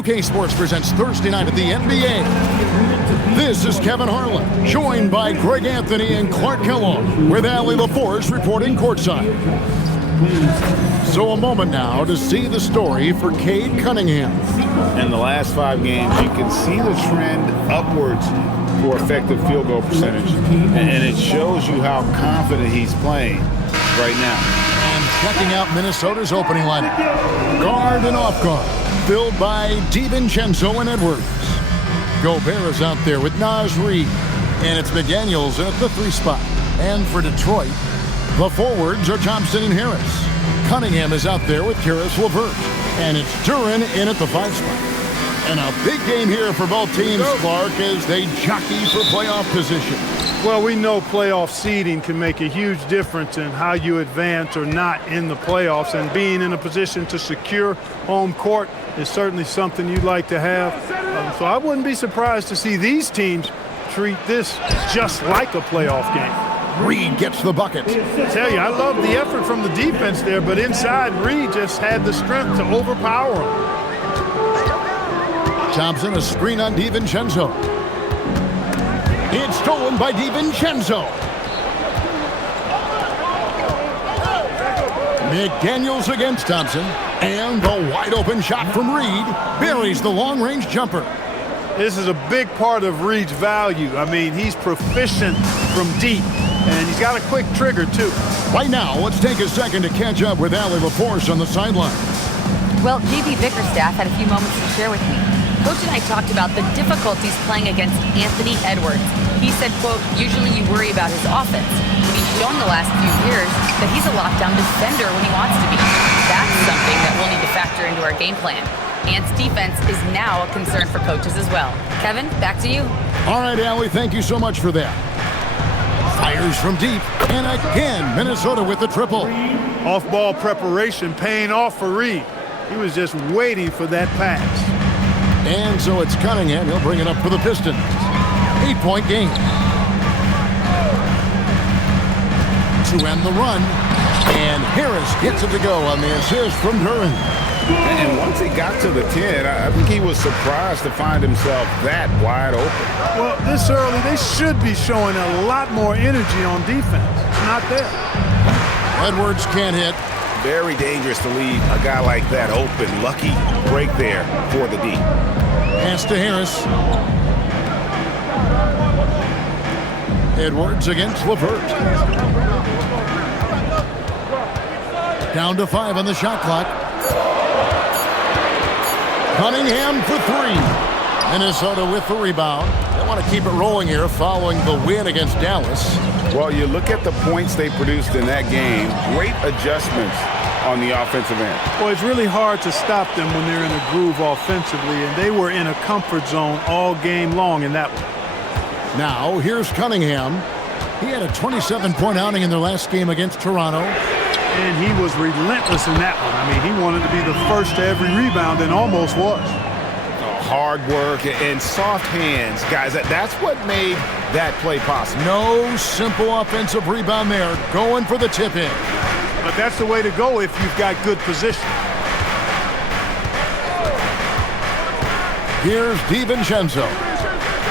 2K Sports presents Thursday Night at the NBA. This is Kevin Harlan, joined by Greg Anthony and Clark Kellogg, with Allie LaForce reporting courtside. So a moment now to see the story for Cade Cunningham. In the last 5 games, you can see the trend upwards for effective field goal percentage. And it shows you how confident he's playing right now. And checking out Minnesota's opening lineup. Guard and off guard, filled by DiVincenzo and Edwards. Gobert is out there with Naz Reid. And it's McDaniels at the 3 spot. And for Detroit, the forwards are Thompson and Harris. Cunningham is out there with Karis LeVert. And it's Duren in at the 5 spot. And a big game here for both teams, Clark, as they jockey for playoff position. Well, we know playoff seeding can make a huge difference in how you advance or not in the playoffs. And being in a position to secure home court is certainly something you'd like to have. So I wouldn't be surprised to see these teams treat this just like a playoff game. Reid gets the bucket. I tell you, I love the effort from the defense there, but inside, Reid just had the strength to overpower him. Thompson, a screen on DiVincenzo. It's stolen by DiVincenzo. McDaniels against Thompson. And the wide open shot from Reid buries the long-range jumper. This is a big part of Reid's value. I mean, he's proficient from deep, and he's got a quick trigger, too. Right now, let's take a second to catch up with Allie LaForce on the sideline. Well, JB Bickerstaff had a few moments to share with me. Coach and I talked about the difficulties playing against Anthony Edwards. He said, quote, usually you worry about his offense, but he's shown the last few years that he's a lockdown defender when he wants to be. That's something that we'll need to factor into our game plan. Ant's defense is now a concern for coaches as well. Kevin, back to you. All right, Allie, thank you so much for that. Fires from deep, and again, Minnesota with the triple. Off-ball preparation paying off for Reid. He was just waiting for that pass. And so it's Cunningham. He'll bring it up for the Pistons. 8-point game. To end the run. And Harris gets it to go on the assist from Duren. And once he got to the 10, I think he was surprised to find himself that wide open. Well, this early, they should be showing a lot more energy on defense. It's not there. Edwards can't hit. Very dangerous to leave a guy like that open. Lucky break there for the D. Pass to Harris. Edwards against LeVert. Down to 5 on the shot clock. Cunningham for 3. Minnesota with the rebound. They want to keep it rolling here following the win against Dallas. Well, you look at the points they produced in that game. Great adjustments on the offensive end. Well, it's really hard to stop them when they're in a groove offensively, and they were in a comfort zone all game long in that one. Now, here's Cunningham. He had a 27-point outing in their last game against Toronto. And he was relentless in that one. I mean, he wanted to be the first to every rebound and almost was. Hard work and soft hands, guys. That's what made that play possible. No simple offensive rebound there. Going for the tip-in. But that's the way to go if you've got good position. Here's DiVincenzo.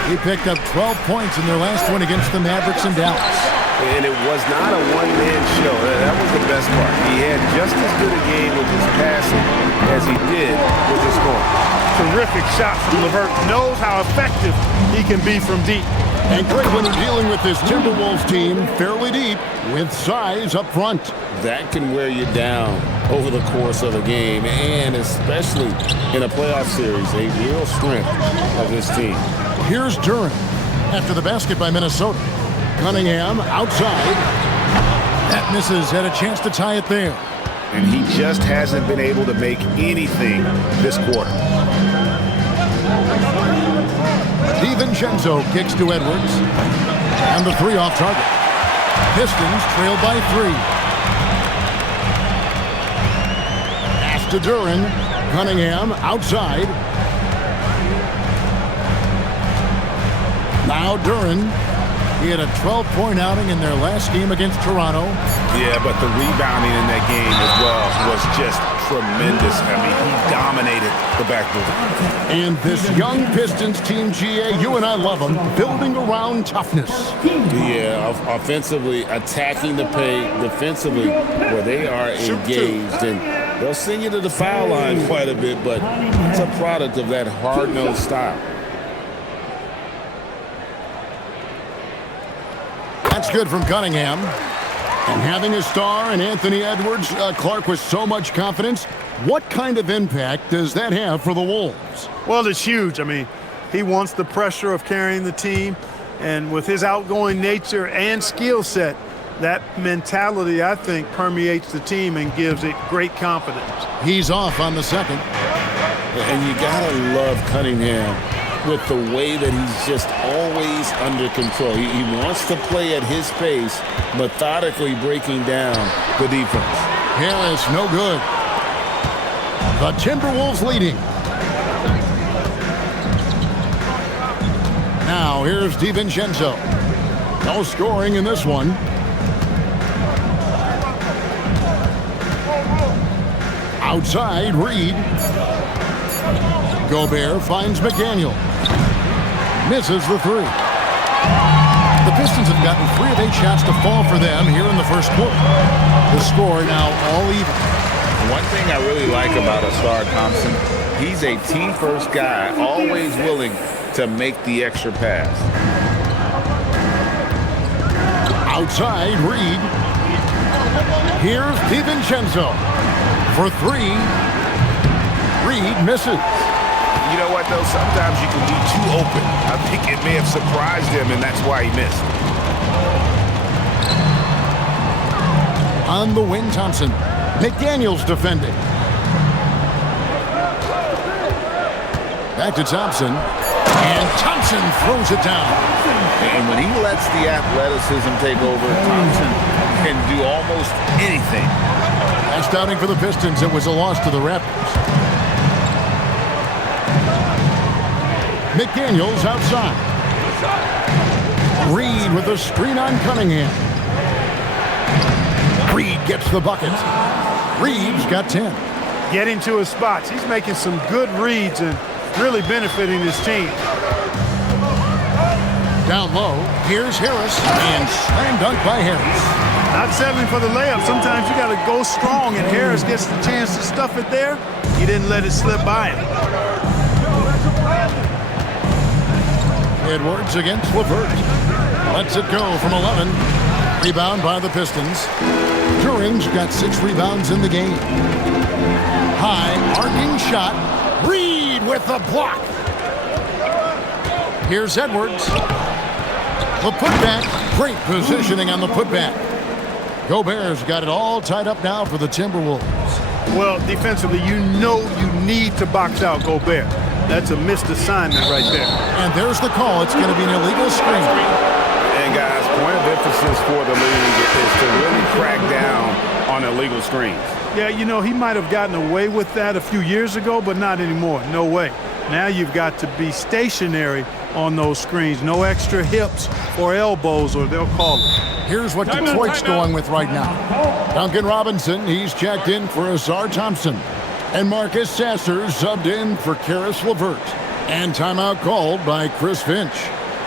He picked up 12 points in their last one against the Mavericks in Dallas. And it was not a one-man show. That was the best part. He had just as good a game with his passing as he did with his scoring. Terrific shot from LeVert. Knows how effective he can be from deep. And Greg, when you're dealing with this Timberwolves team fairly deep with size up front, that can wear you down over the course of a game, and especially in a playoff series, a real strength of this team. Here's Duren after the basket by Minnesota. Cunningham outside. That misses. Had a chance to tie it there. And he just hasn't been able to make anything this quarter. DiVincenzo kicks to Edwards. And the 3 off target. Pistons trail by 3. Pass to Duren. Cunningham outside. Now Duren. He had a 12-point outing in their last game against Toronto. Yeah, but the rebounding in that game as well was just tremendous. I mean, he dominated the backboard. And this young Pistons team, GA, you and I love them, building around toughness. Yeah, offensively, attacking the paint, defensively, where they are engaged. And they'll send you to the foul line quite a bit, but it's a product of that hard-nosed style. That's good from Cunningham. And having a star in Anthony Edwards, Clark, with so much confidence, what kind of impact does that have for the Wolves? Well, it's huge. I mean, he wants the pressure of carrying the team, and with his outgoing nature and skill set, that mentality, I think, permeates the team and gives it great confidence. He's off on the second. And you gotta love Cunningham with the way that he's just always under control. He wants to play at his pace, methodically breaking down the defense. Harris, no good. The Timberwolves leading. Now here's DiVincenzo. No scoring in this one. Outside, Reed. Gobert finds McDaniel. Misses the three. The Pistons have gotten 3 of 8 shots to fall for them here in the first quarter. The score now all even. One thing I really like about Asar Thompson, he's a team-first guy, always willing to make the extra pass. Outside, Reed. Here's DiVincenzo for 3. Reed misses. You know what, though? Sometimes you can be too open. I think it may have surprised him, and that's why he missed. On the wing, Thompson. McDaniel's defending. Back to Thompson. And Thompson throws it down. And when he lets the athleticism take over, Thompson can do almost anything. Last outing for the Pistons, it was a loss to the Raptors. McDaniel's outside. Reed with a screen on Cunningham. Reed gets the bucket. Reed's got 10. Getting to his spots. He's making some good reads and really benefiting his team. Down low, here's Harris, and slam dunk by Harris. Not settling for the layup. Sometimes you got to go strong, and Harris gets the chance to stuff it there. He didn't let it slip by him. Edwards against LeVert. Lets it go from 11. Rebound by the Pistons. Turing's got 6 rebounds in the game. High, arcing shot. Reed with the block. Here's Edwards. The putback. Great positioning on the putback. Gobert's got it all tied up now for the Timberwolves. Well, defensively, you know you need to box out Gobert. That's a missed assignment right there. And there's the call. It's going to be an illegal screen. And guys, point of emphasis for the league is to really crack down on illegal screens. Yeah, you know, he might have gotten away with that a few years ago, but not anymore. No way. Now you've got to be stationary on those screens. No extra hips or elbows, or they'll call it. Here's what Detroit's going with right now. Duncan Robinson, he's checked in for Asar Thompson. And Marcus Sasser subbed in for Caris LeVert. And timeout called by Chris Finch.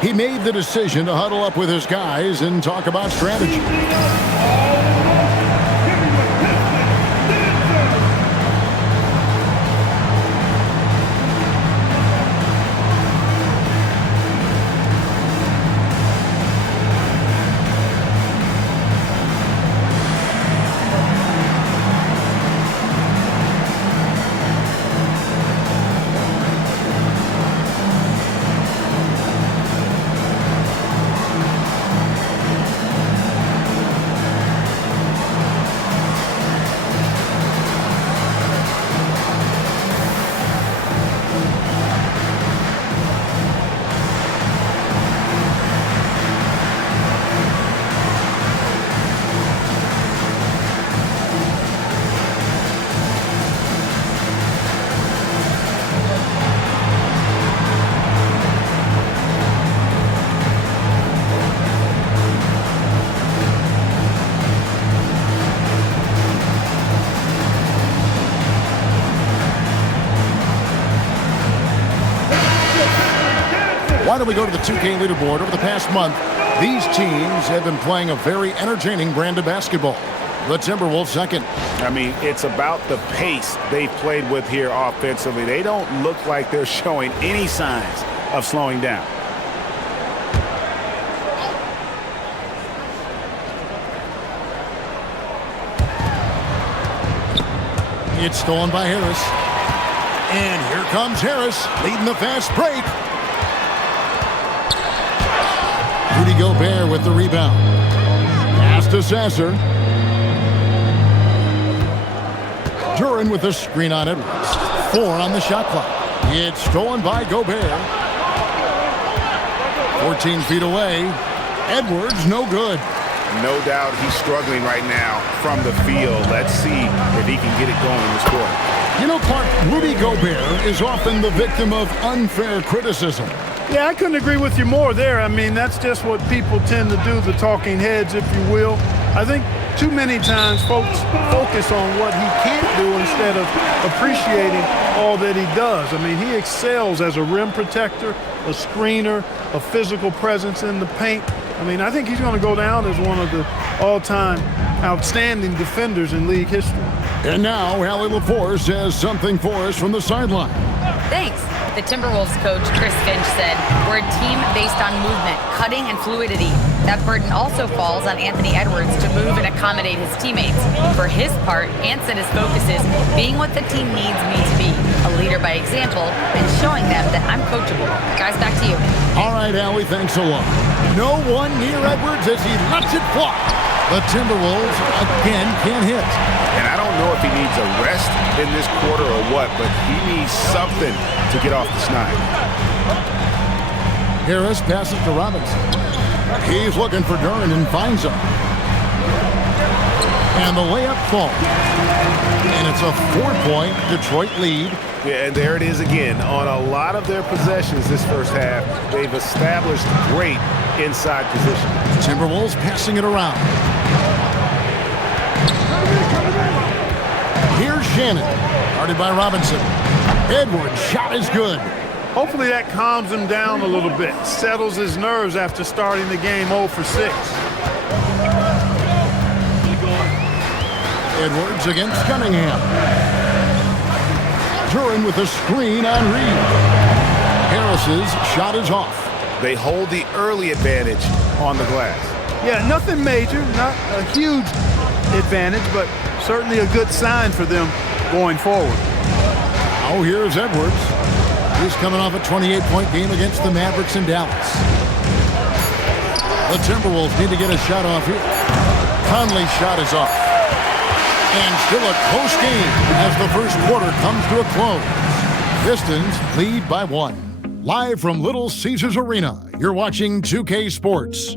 He made the decision to huddle up with his guys and talk about strategy. do we go to the 2K leaderboard? Over the past month, these teams have been playing a very entertaining brand of basketball. The Timberwolves second. I mean, it's about the pace they've played with here offensively. They don't look like they're showing any signs of slowing down. It's stolen by Harris. And here comes Harris, leading the fast break. Rudy Gobert with the rebound. Pass to Sasser. Duran with the screen on Edwards. 4 on the shot clock. It's stolen by Gobert. 14 feet away. Edwards, no good. No doubt he's struggling right now from the field. Let's see if he can get it going in this quarter. You know, Clark, Rudy Gobert is often the victim of unfair criticism. Yeah, I couldn't agree with you more there. I mean, that's just what people tend to do, the talking heads, if you will. I think too many times folks focus on what he can't do instead of appreciating all that he does. I mean, he excels as a rim protector, a screener, a physical presence in the paint. I mean, I think he's going to go down as one of the all-time outstanding defenders in league history. And now, Allie LaForce has something for us from the sideline. Thanks. The Timberwolves coach, Chris Finch, said, "We're a team based on movement, cutting, and fluidity. That burden also falls on Anthony Edwards to move and accommodate his teammates. For his part, Ant said his focus is being what the team needs me to be, a leader by example, and showing them that I'm coachable." Guys, back to you. All right, Allie, thanks a lot. No one near Edwards as he lets it fly. The Timberwolves again can't hit. And I don't know if he needs a rest in this quarter or what, but he needs something to get off the snide. Harris passes to Robinson. He's looking for Duran and finds him. And the layup falls. And it's a 4-point Detroit lead. Yeah, and there it is again. On a lot of their possessions this first half, they've established great inside position. Timberwolves passing it around. Here's Shannon. Guarded by Robinson. Edwards' shot is good. Hopefully that calms him down a little bit, settles his nerves after starting the game 0 for 6. Edwards against Cunningham. Duran with a screen on Reed. Harris's shot is off. They hold the early advantage on the glass. Yeah, nothing major, not a huge advantage, but certainly a good sign for them going forward. Oh, here's Edwards. He's coming off a 28-point game against the Mavericks in Dallas. The Timberwolves need to get a shot off here. Conley's shot is off. And still a close game as the first quarter comes to a close. Pistons lead by 1. Live from Little Caesars Arena, you're watching 2K Sports.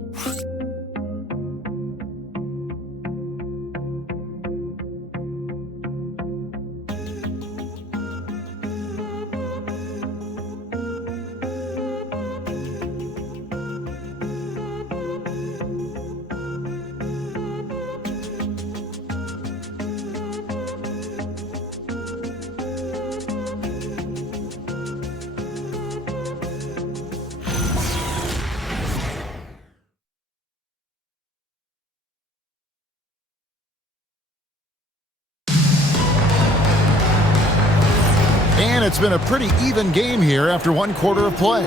It's been a pretty even game here after 1 quarter of play.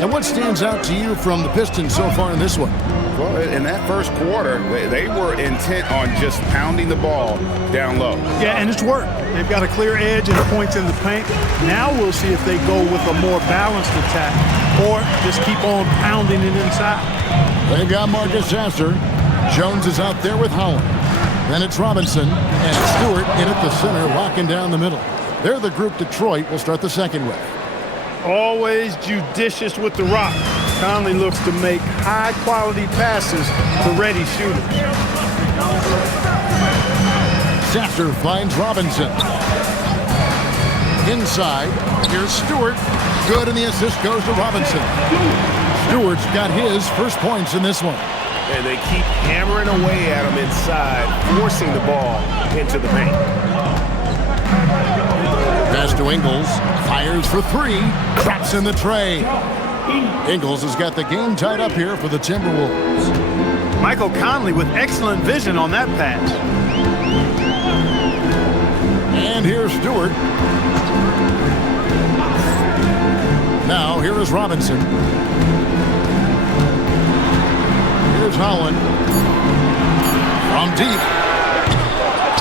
And what stands out to you from the Pistons so far in this one? Well, in that first quarter, they were intent on just pounding the ball down low. Yeah, and it's worked. They've got a clear edge and points in the paint. Now we'll see if they go with a more balanced attack or just keep on pounding it inside. They've got Marcus Sasser. Jones is out there with Howard. Then it's Robinson and Stewart in at the center, locking down the middle. They're the group Detroit will start the second with. Always judicious with the rock. Conley looks to make high-quality passes to ready shooters. Sasser finds Robinson. Inside, here's Stewart. Good, and the assist goes to Robinson. Stewart's got his first points in this one. And they keep hammering away at him inside, forcing the ball into the paint. Pass to Ingles, fires for 3, traps in the tray. Ingles has got the game tied up here for the Timberwolves. Michael Conley with excellent vision on that pass. And here's Stewart. Now here is Robinson. Here's Holland. From deep.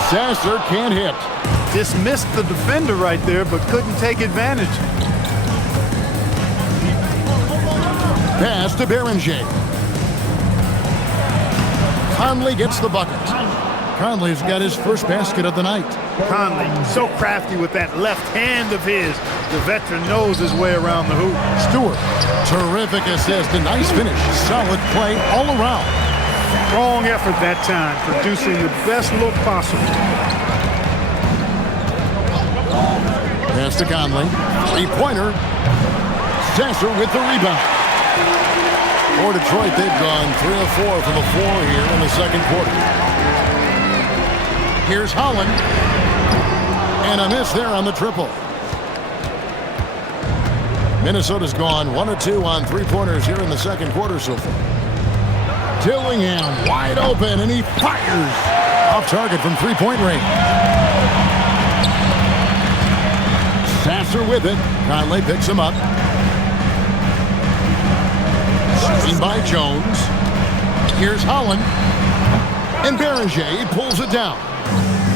Sasser can't hit. Dismissed the defender right there, but couldn't take advantage. Pass to Beringer. Conley gets the bucket. Conley's got his first basket of the night. Conley, so crafty with that left hand of his. The veteran knows his way around the hoop. Stewart, terrific assist, a nice finish. Solid play all around. Strong effort that time, producing the best look possible. Pass to Conley. Three-pointer. Sasser with the rebound. For Detroit, they've gone 3 of 4 from the floor here in the second quarter. Here's Holland. And a miss there on the triple. Minnesota's gone 1 of 2 on three-pointers here in the second quarter so far. Dillingham wide open, and he fires off target from three-point range. Sasser with it. Conley picks him up. Screen by Jones. Here's Holland. And Beringer pulls it down.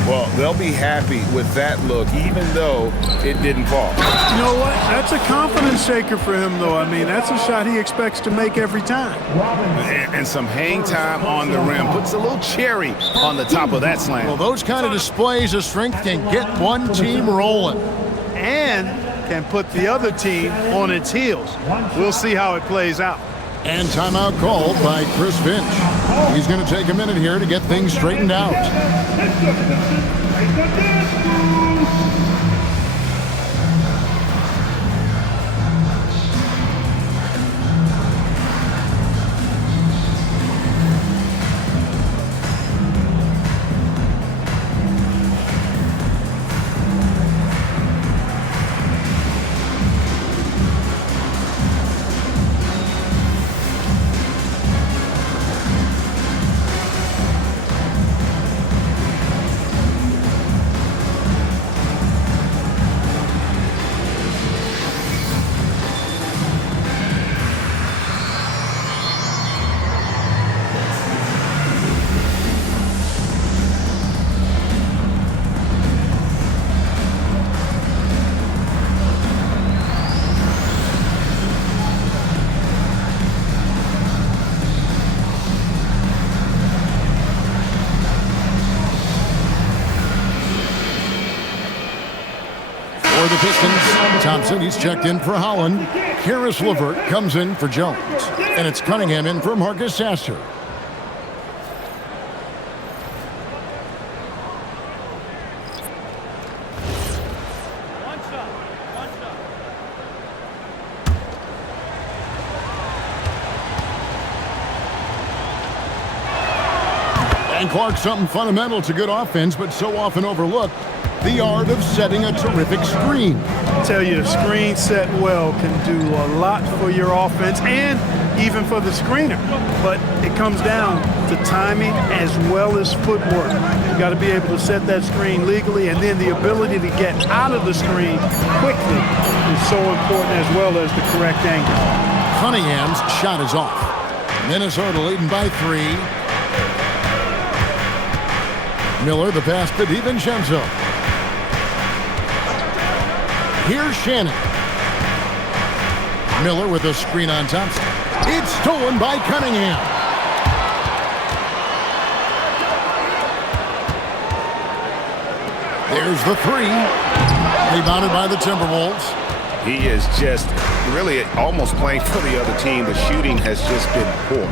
Well, they'll be happy with that look, even though it didn't fall. You know what? That's a confidence shaker for him, though. I mean, that's a shot he expects to make every time. And some hang time on the rim. Puts a little cherry on the top of that slam. Well, those kind of displays of strength can get one team rolling. And can put the other team on its heels. We'll see how it plays out. And timeout called by Chris Finch. He's going to take a minute here to get things straightened out. For the Pistons, Thompson, he's checked in for Holland. Karis LeVert comes in for Jones. And it's Cunningham in for Marcus Sasser. And Clark, something fundamental to good offense, but so often overlooked. The art of setting a terrific screen. I tell you, a screen set well can do a lot for your offense and even for the screener. But it comes down to timing as well as footwork. You got to be able to set that screen legally, and then the ability to get out of the screen quickly is so important, as well as the correct angle. Cunningham's shot is off. Minnesota leading by 3. Miller, the pass to DiVincenzo. Here's Shannon. Miller with a screen on Thompson. It's stolen by Cunningham. There's the 3. Rebounded by the Timberwolves. He is just really almost playing for the other team. The shooting has just been poor.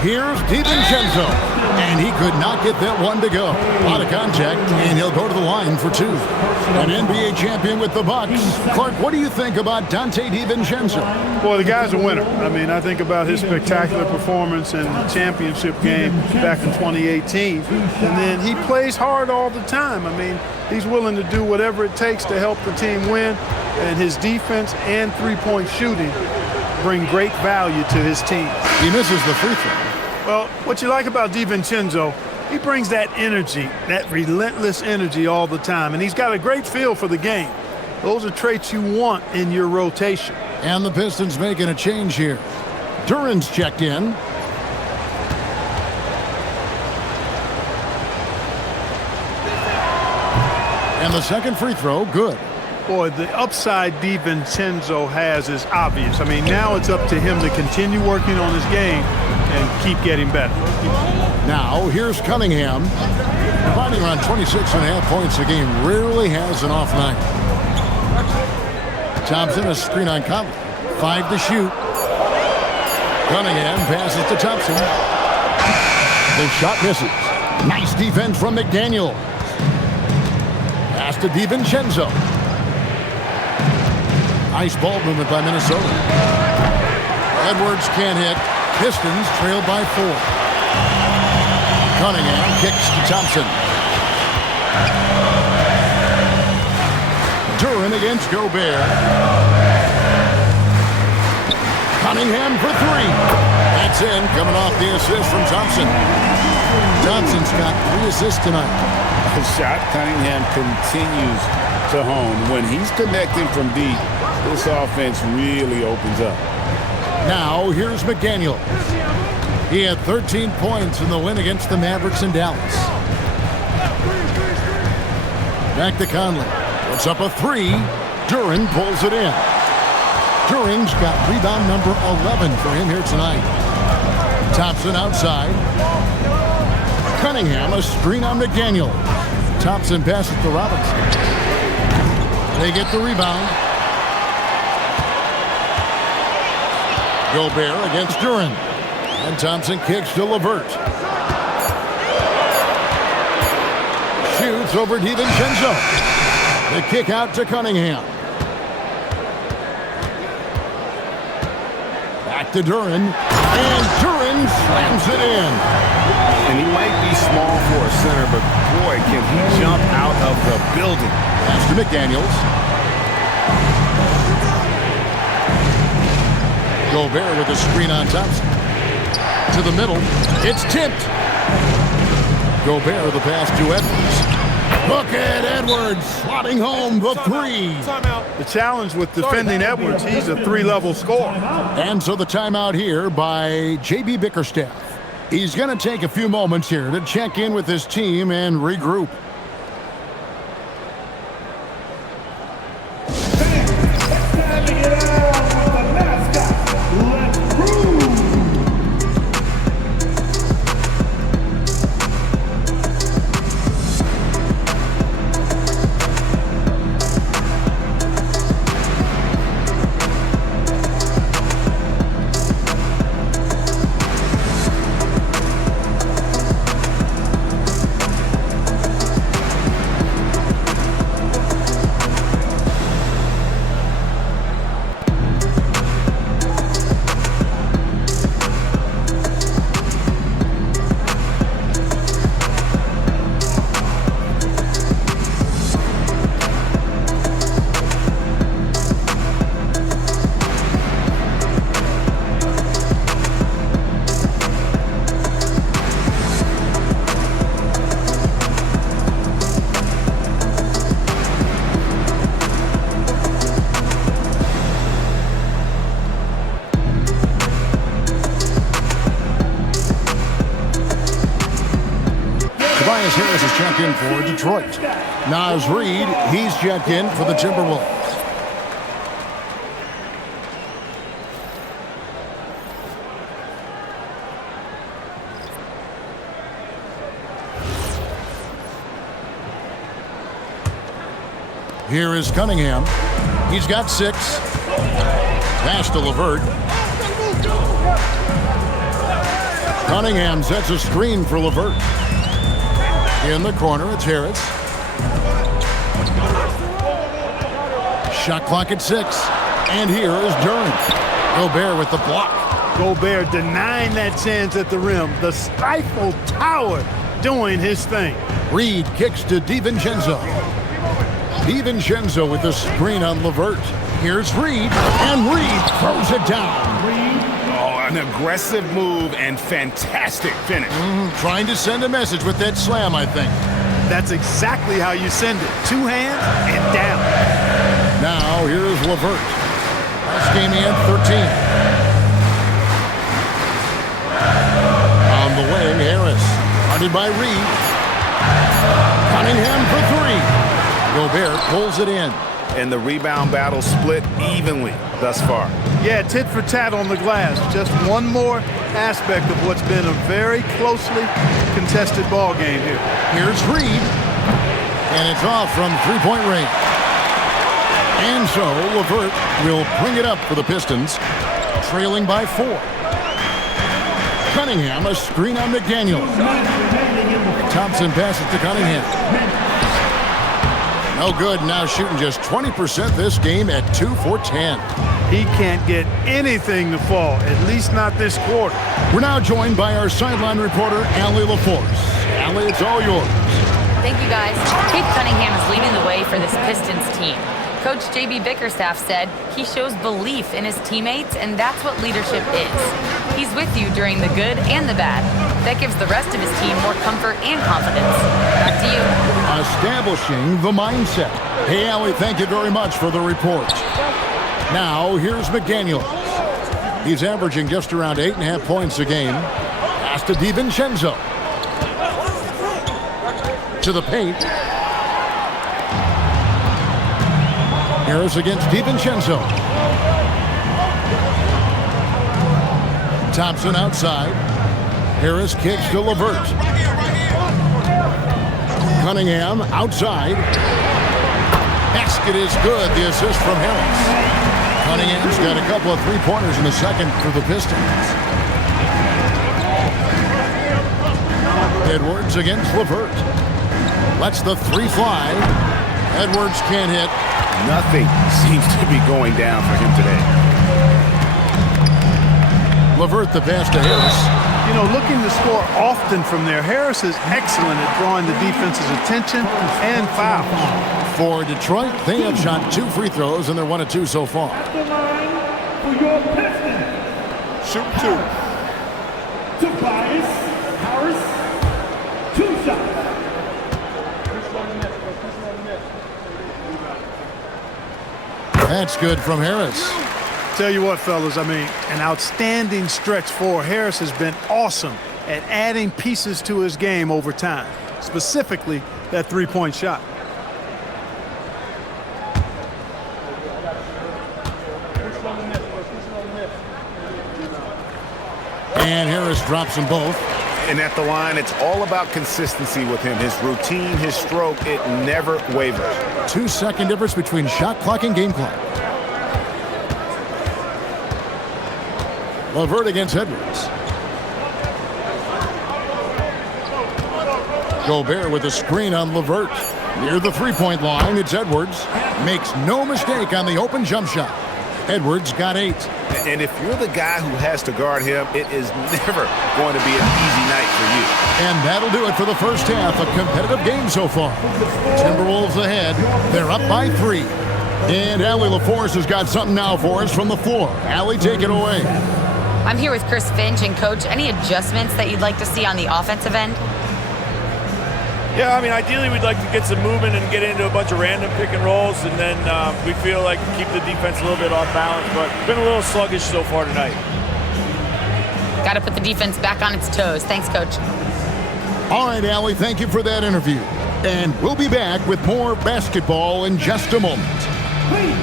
Here's DiVincenzo, and he could not get that one to go. A lot of contact, and he'll go to the line for 2. An NBA champion with the Bucks. Clark, what do you think about Dante DiVincenzo? Boy, the guy's a winner. I mean, I think about his spectacular performance in the championship game back in 2018. And then he plays hard all the time. I mean, he's willing to do whatever it takes to help the team win. and his defense and three-point shooting bring great value to his team. He misses the free throw. Well, what you like about DiVincenzo, he brings that energy, that relentless energy all the time, and he's got a great feel for the game. Those are traits you want in your rotation. And the Pistons making a change here. Duran's checked in. And the second free throw, good. Boy, the upside DiVincenzo has is obvious. I mean, now it's up to him to continue working on his game and keep getting better. Now, here's Cunningham. Finding around 26.5 points a game. Rarely has an off night. Thompson, a screen on Conley. 5 to shoot. Cunningham passes to Thompson. The shot misses. Nice defense from McDaniel. Pass to DiVincenzo. Nice ball movement by Minnesota. Edwards can't hit. Pistons trailed by 4. Cunningham kicks to Thompson. Duran against Gobert. Cunningham for 3. That's in, coming off the assist from Thompson. Thompson's got 3 assists tonight. The shot Cunningham continues to hone. When he's connecting from deep, this offense really opens up. Now, here's McDaniel. He had 13 points in the win against the Mavericks in Dallas. Back to Conley. Puts up a 3. Duran pulls it in. Duran's got rebound number 11 for him here tonight. Thompson outside. Cunningham, a screen on McDaniel. Thompson passes to Robinson. They get the rebound. Gobert against Duran. And Thompson kicks to LeVert. Shoots over DiVincenzo. The kick out to Cunningham. Back to Duran. And Duran slams it in. And he might be small for a center, but boy, can he jump out of the building. Pass to McDaniels. Gobert with a screen on Thompson. To the middle. It's tipped. Gobert the pass to Edwards. Look at Edwards slotting home the 3. The challenge with defending Edwards, he's a 3-level scorer. And so the timeout here by J.B. Bickerstaff. He's going to take a few moments here to check in with his team and regroup. Harris is checked in for Detroit. Naz Reid, he's checked in for the Timberwolves. Here is Cunningham. He's got 6. Pass to LeVert. Cunningham sets a screen for LeVert. In the corner, it's Harris. Shot clock at 6. And here is Duran. Gobert with the block. Gobert denying that chance at the rim. The stifle tower doing his thing. Reid kicks to DiVincenzo. DiVincenzo with the screen on LeVert. Here's Reed, and Reed throws it down. Oh, an aggressive move and fantastic finish. Trying to send a message with that slam, I think. That's exactly how you send it. Two hands and down. Now, here's LeVert. Last game he had 13. On the wing, Harris. Guarded by Reed. Cunningham for three. Gobert pulls it in. And the rebound battle split evenly thus far. Yeah, tit for tat on the glass. Just one more aspect of what's been a very closely contested ball game here. Here's Reed. And it's off from three-point range. And so LeVert will bring it up for the Pistons, trailing by 4. Cunningham, a screen on McDaniel. Thompson passes to Cunningham. No good, now shooting just 20% this game at 2 for 10. He can't get anything to fall, at least not this quarter. We're now joined by our sideline reporter, Allie LaForce. Allie, it's all yours. Thank you, guys. Kate Cunningham is leading the way for this Pistons team. Coach J.B. Bickerstaff said he shows belief in his teammates, and that's what leadership is. He's with you during the good and the bad. That gives the rest of his team more comfort and confidence. Back to you. Establishing the mindset. Hey, Allie, thank you very much for the report. Now, here's McDaniel. He's averaging just around 8.5 points a game. Pass to DiVincenzo. To the paint. Harris against DiVincenzo. Thompson outside. Harris kicks to LeVert. Cunningham outside. Basket is good. The assist from Harris. Cunningham's got a couple of three-pointers in the second for the Pistons. Edwards against LeVert. Lets the three fly. Edwards can't hit. Nothing seems to be going down for him today. LeVert the pass to Harris. You know, looking to score often from there. Harris is excellent at drawing the defense's attention and fouls. For Detroit, they have shot 2 free throws, and they're 1 of 2 so far. The line for your Pistons. Shoot 2. Tobias Harris, 2 shots. That's good from Harris. Tell you what, fellas, I mean, an outstanding stretch for Harris has been awesome at adding pieces to his game over time, specifically that three-point shot. And Harris drops them both. And at the line, it's all about consistency with him. His routine, his stroke, it never wavers. 2-second difference between shot clock and game clock. LeVert against Edwards. Gobert with a screen on LeVert. Near the three-point line, it's Edwards. Makes no mistake on the open jump shot. Edwards got 8. And if you're the guy who has to guard him, it is never going to be an easy night for you. And that'll do it for the first half. A competitive game so far. Timberwolves ahead. They're up by 3. And Allie LaForce has got something now for us from the floor. Allie, take it away. I'm here with Chris Finch, and Coach, any adjustments that you'd like to see on the offensive end? Yeah, I mean, ideally we'd like to get some movement and get into a bunch of random pick and rolls, and then we feel like keep the defense a little bit off balance, but it's been a little sluggish so far tonight. Got to put the defense back on its toes. Thanks, Coach. All right, Allie, thank you for that interview. And we'll be back with more basketball in just a moment. Please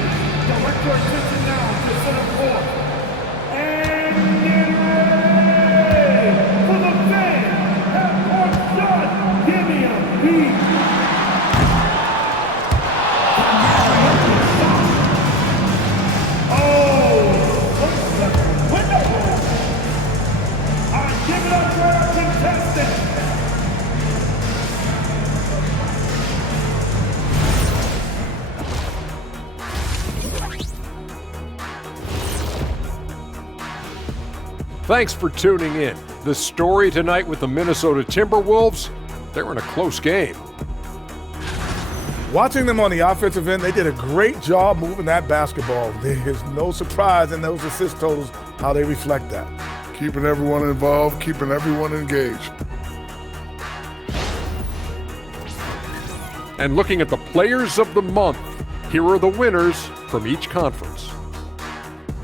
direct your attention now to center court. And get ready for the fan half-court shot. Give me a beat. Oh, window. All right, give it up for our contestant. Thanks for tuning in. The story tonight with the Minnesota Timberwolves, they're in a close game. Watching them on the offensive end, they did a great job moving that basketball. There's no surprise in those assist totals, how they reflect that. Keeping everyone involved, keeping everyone engaged. And looking at the players of the month, here are the winners from each conference.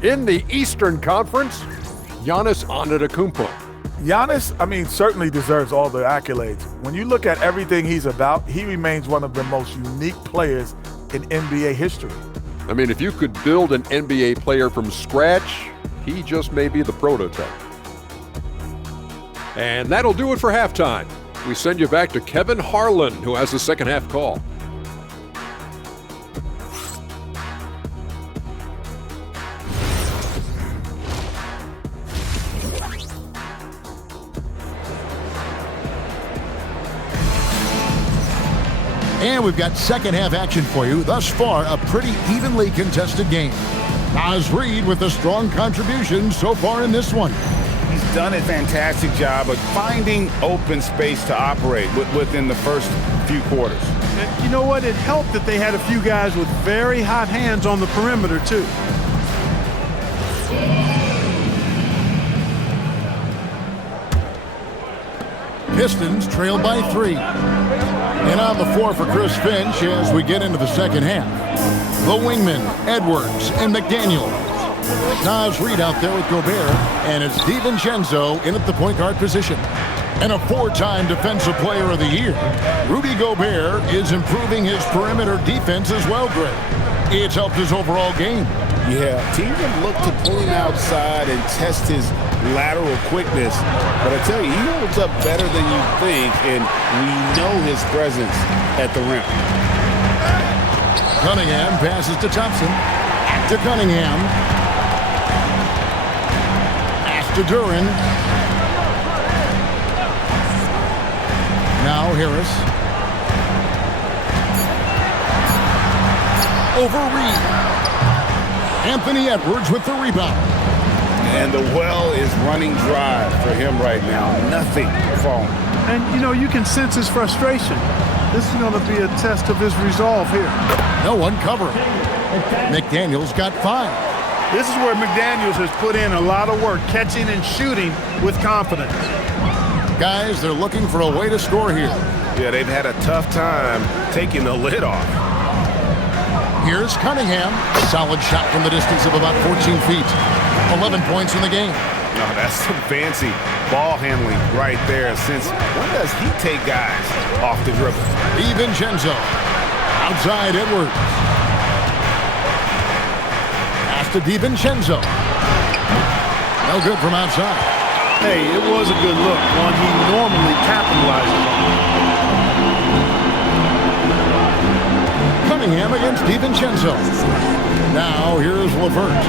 In the Eastern Conference, Giannis Antetokounmpo. Giannis, certainly deserves all the accolades. When you look at everything he's about, he remains one of the most unique players in NBA history. If you could build an NBA player from scratch, he just may be the prototype. And that'll do it for halftime. We send you back to Kevin Harlan, who has the second half call. And we've got second half action for you. Thus far, a pretty evenly contested game. Naz Reid with a strong contribution so far in this one. He's done a fantastic job of finding open space to operate within the first few quarters. And you know what? It helped that they had a few guys with very hot hands on the perimeter, too. Pistons trail by 3. And on the floor for Chris Finch as we get into the second half. The wingmen, Edwards and McDaniel. Naz Reid out there with Gobert, and it's DiVincenzo in at the point guard position. And a 4-time Defensive Player of the Year, Rudy Gobert is improving his perimeter defense as well, Greg. It's helped his overall game. Yeah, teams have looked to pull him outside and test his lateral quickness. But I tell you, he holds up better than you think, and we know his presence at the rim. Cunningham passes to Thompson. Back to Cunningham. Pass to Duran. Now Harris. Over Reid. Anthony Edwards with the rebound. And the well is running dry for him right now. Nothing falling. And, you can sense his frustration. This is going to be a test of his resolve here. No one covering. McDaniel's got 5. This is where McDaniels has put in a lot of work, catching and shooting with confidence. Guys, they're looking for a way to score here. Yeah, they've had a tough time taking the lid off. Here's Cunningham. Solid shot from the distance of about 14 feet. 11 points in the game. No, that's some fancy ball handling right there. Since when does he take guys off the dribble? DiVincenzo. Outside Edwards. Pass to DiVincenzo. No good from outside. Hey, it was a good look, one he normally capitalizes on. Cunningham against DiVincenzo. Now here's LeVert.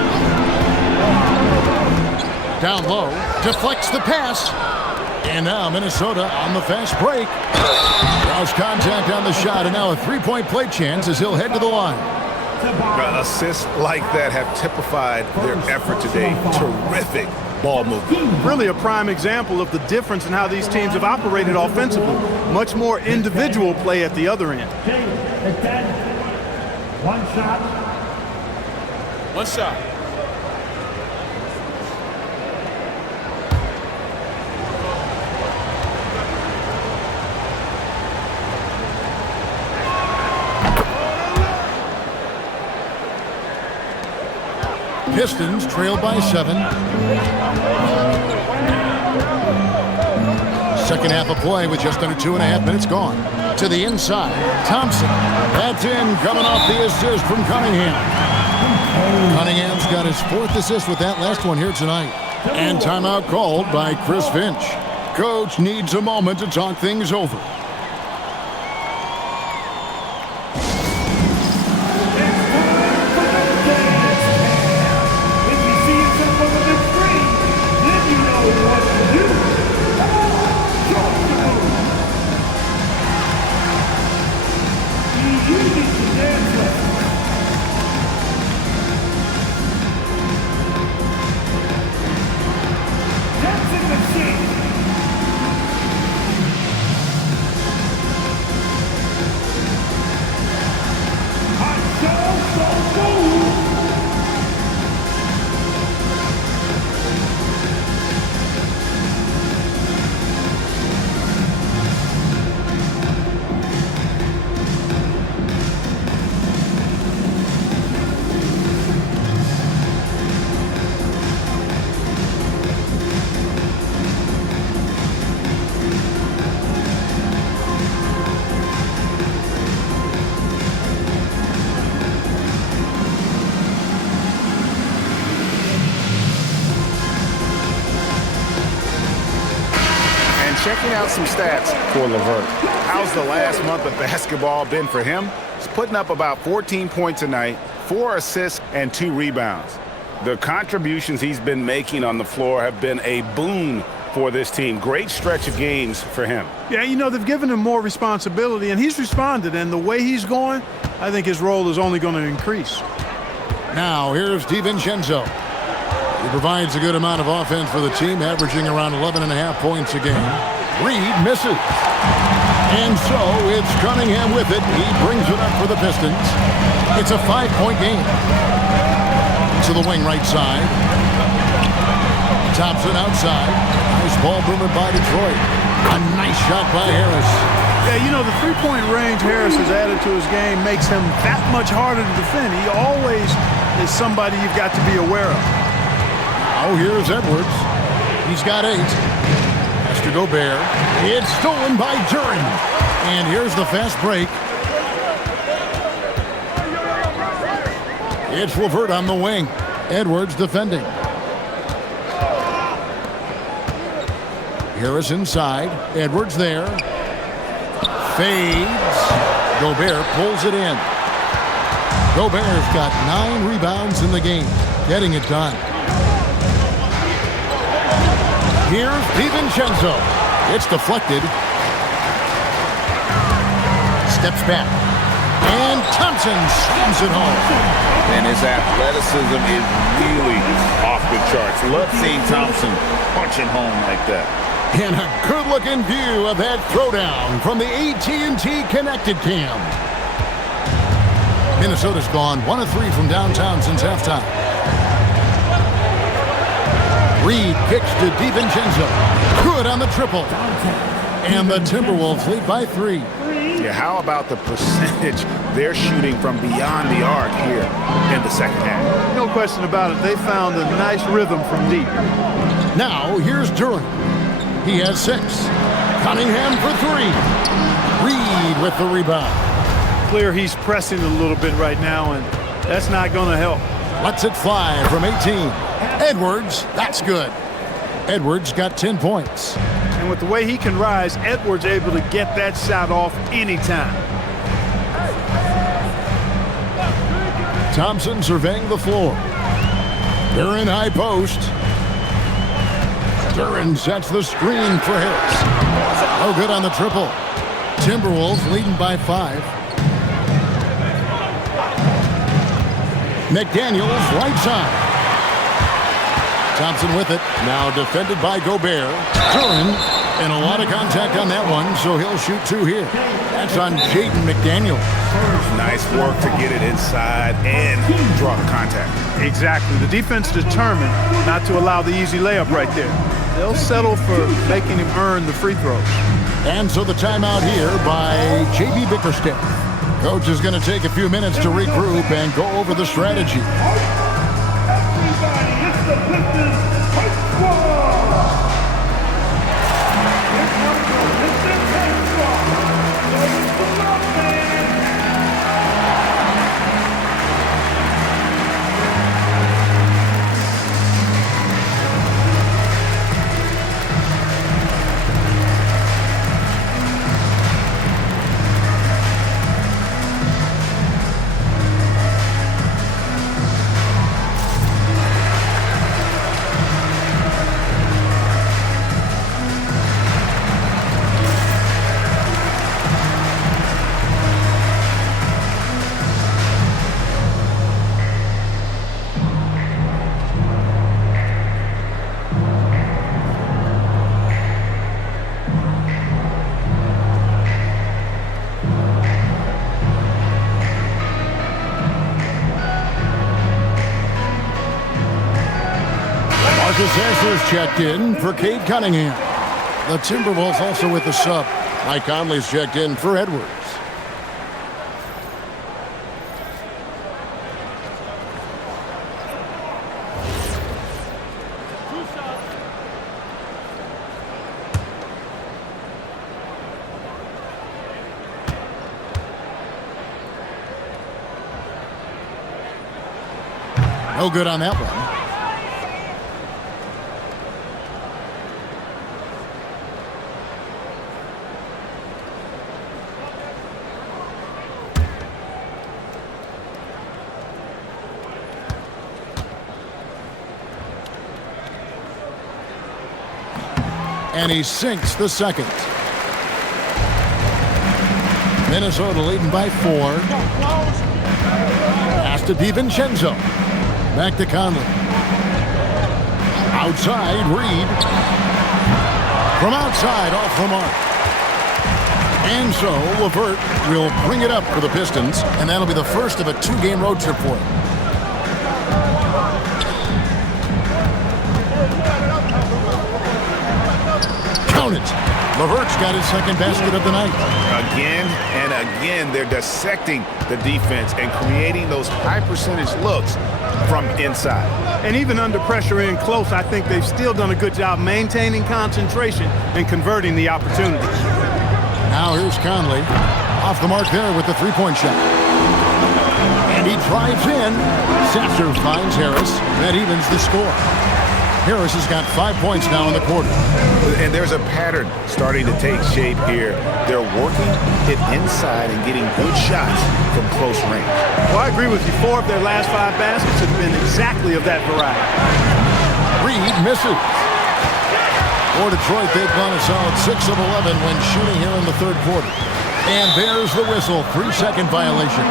Down low, deflects the pass. And now Minnesota on the fast break. Draws contact on the shot, and now a three-point play chance as he'll head to the line. Assists like that have typified their effort today. Terrific ball movement. Really a prime example of the difference in how these teams have operated offensively. Much more individual play at the other end. One shot. One shot. Pistons trail by 7. Second half of play with just under 2.5 minutes gone. To the inside, Thompson. That's in, coming off the assist from Cunningham. Cunningham's got his 4th assist with that last one here tonight. And timeout called by Chris Finch. Coach needs a moment to talk things over. checking out some stats for LeVert. How's the last month of basketball been for him? He's putting up about 14 points a night, 4 assists, and 2 rebounds. The contributions he's been making on the floor have been a boon for this team. Great stretch of games for him. Yeah, you know, they've given him more responsibility, and he's responded. And the way he's going, I think his role is only going to increase. Now, here's DiVincenzo. He provides a good amount of offense for the team, averaging around 11.5 points a game. Reed misses. And so it's Cunningham with it. He brings it up for the Pistons. It's a 5-point game. To the wing right side. Thompson outside. Nice ball movement by Detroit. A nice shot by Harris. Yeah, you know, the three-point range Harris has added to his game makes him that much harder to defend. He always is somebody you've got to be aware of. Oh, here's Edwards. He's got 8. Has to Gobert. It's stolen by Duren. And here's the fast break. It's LeVert on the wing. Edwards defending. Harris inside. Edwards there. Fades. Gobert pulls it in. Gobert's got 9 rebounds in the game. Getting it done. Here's DiVincenzo. It's deflected. Steps back. And Thompson slams it home. And his athleticism is really off the charts. Love seeing Thompson punching home like that. And a good-looking view of that throwdown from the AT&T Connected Cam. Minnesota's gone 1 of 3 from downtown since halftime. Reed kicks to DiVincenzo. Good on the triple. And the Timberwolves lead by 3. Yeah, how about the percentage they're shooting from beyond the arc here in the second half? No question about it. They found a nice rhythm from deep. Now, here's Duren. He has 6. Cunningham for 3. Reed with the rebound. Clear he's pressing a little bit right now, and that's not going to help. Lets it fly from 18. Edwards, that's good. Edwards got 10 points. And with the way he can rise, Edwards able to get that shot off anytime. Thompson surveying the floor. They're in high post. Duren sets the screen for Harris. Oh, good on the triple. Timberwolves leading by 5. McDaniels right side. Thompson with it. Now defended by Gobert. Duren, and a lot of contact on that one, so he'll shoot 2 here. That's on Jaden McDaniels. Nice work to get it inside and draw the contact. Exactly. The defense determined not to allow the easy layup right there. They'll settle for making him earn the free throws. And so the timeout here by J.B. Bickerstaff. Coach is going to take a few minutes to regroup and go over the strategy. Everybody, it's the Pistons Fight Squad! Here comes the Pistons Fight Squad! Successors checked in for Cade Cunningham. The Timberwolves also with the sub. Mike Conley's checked in for Edwards. No good on that one. and he sinks the second. Minnesota leading by 4. Pass to DiVincenzo. Back to Conley. Outside, Reed. From outside, off the mark. And so, LeVert will bring it up for the Pistons, and that'll be the first of a 2-game road trip for him. Count it. LeVert's got his second basket of the night. Again and again, they're dissecting the defense and creating those high-percentage looks from inside. And even under pressure in close, I think they've still done a good job maintaining concentration and converting the opportunities. Now here's Conley. Off the mark there with the three-point shot. And he drives in. Successor finds Harris. That evens the score. Harris has got 5 points now in the quarter. And there's a pattern starting to take shape here. They're working it inside and getting good shots from close range. Well, I agree with you. 4 of their last 5 baskets have been exactly of that variety. Reed misses. For Detroit, they've gone a solid 6 of 11 when shooting here in the third quarter. And there's the whistle. 3-second violation.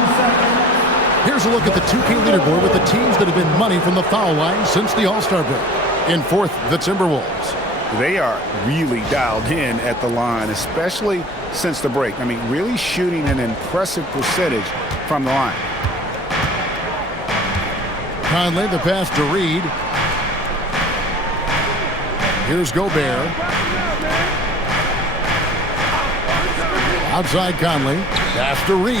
Here's a look at the 2K leaderboard with the teams that have been money from the foul line since the All-Star break. In fourth, the Timberwolves. They are really dialed in at the line, especially since the break. I mean, really shooting an impressive percentage from the line. Conley, the pass to Reed. Here's Gobert. Outside Conley. Pass to Reed.